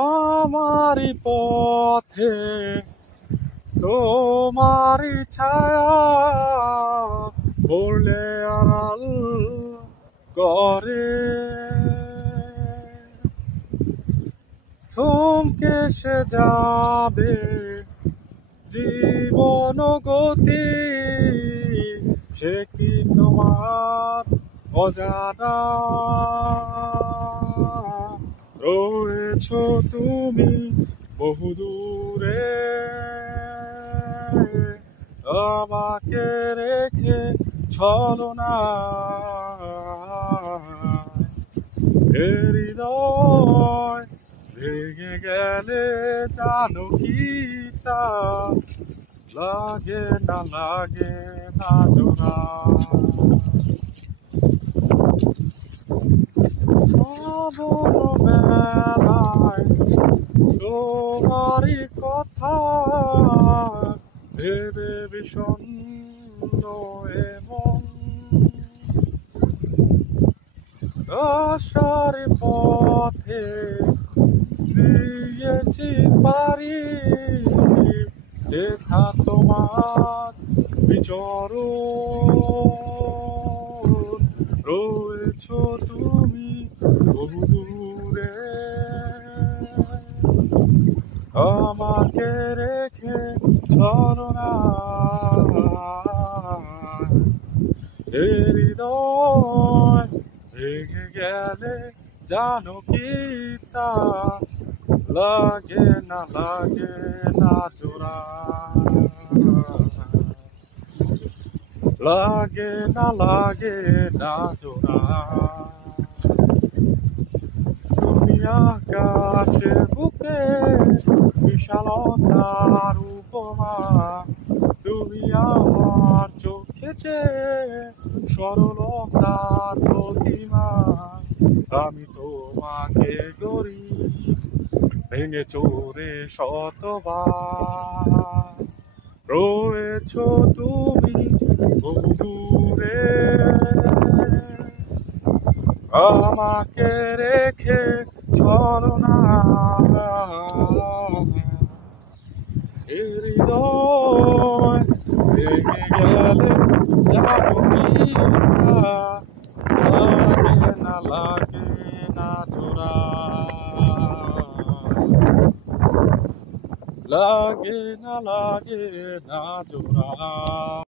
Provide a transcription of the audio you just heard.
আমারই পথে তোমারই ছায়া পড়লে আড়াল করে থমকে সে যাবে জীবন গতি সে কি তোমার অজানা রয়েছ তুমি বহুদূরে আমাকে রেখে ছলনা হৃদয় ভেঙে গেলে জানো কি তা লাগে না জোড়া শ্রাবণ বেলায় তোমারই কথা ভেবে বিষণ্ণ এমন আশার পথে দিয়েছি পারি যেথা তোমার বিচরণ রয়েছ তুমি বহুদূরে আমাকে রেখে ছলনা হৃদয় ভেঙে গেলে জানো কি তা লাগে না জোড়া লাগে না জোড়া তুমি আকাশের বুকে বিশালতার উপমা তুমি আমার চোখেতে সরলতার প্রতিমা আমি তোমাকে গড়ি ভেঙে চোরে শতবার রয়েছ তুমি বহুদূরে আমাকে রেখে ছলনা হৃদয় ভেঙে গেলে জানো কি লাগে না জোড়া লাগে না জোড়া